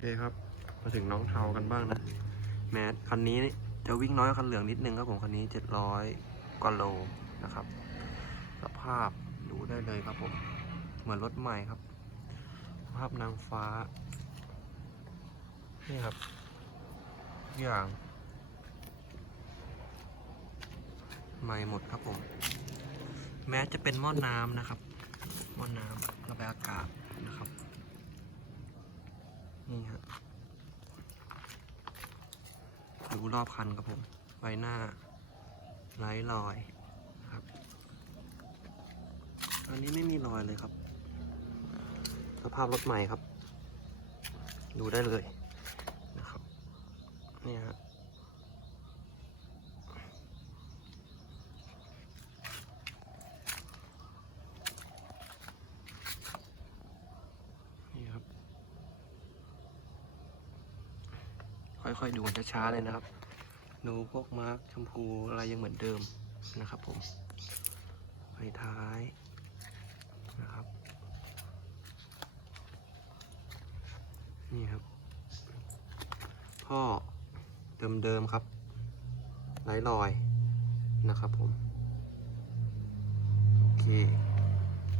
โอเคครับ มาถึงน้องเทากันบ้างนะ แมสคันนี้จะวิ่งน้อยกว่าคันเหลืองนิดนึงครับผมคันนี้เจ็ดร้อยกว่าโลนะครับ สภาพดูได้เลยครับผม เหมือนรถใหม่ครับ สภาพนางฟ้า นี่ครับทุกอย่าง ใหม่หมดครับผม แม้จะเป็นหม้อน้ำนะครับ หม้อน้ำระบายอากาศ นี่ฮะดูรอบคันครับผมใบหน้าไร้รอยครับ อันนี้ไม่มีรอยเลยครับ สภาพรถใหม่ครับ ดูได้เลยนะครับ นี่ฮะ นี่ครับ ค่อยๆดูกันช้าๆเลยนะครับ ดูพวกมาร์กชมพูอะไรยังเหมือนเดิมนะครับผมไฟท้ายนะครับ นี่ครับ พ่อเดิมๆครับไร้รอยนะครับผม โอเค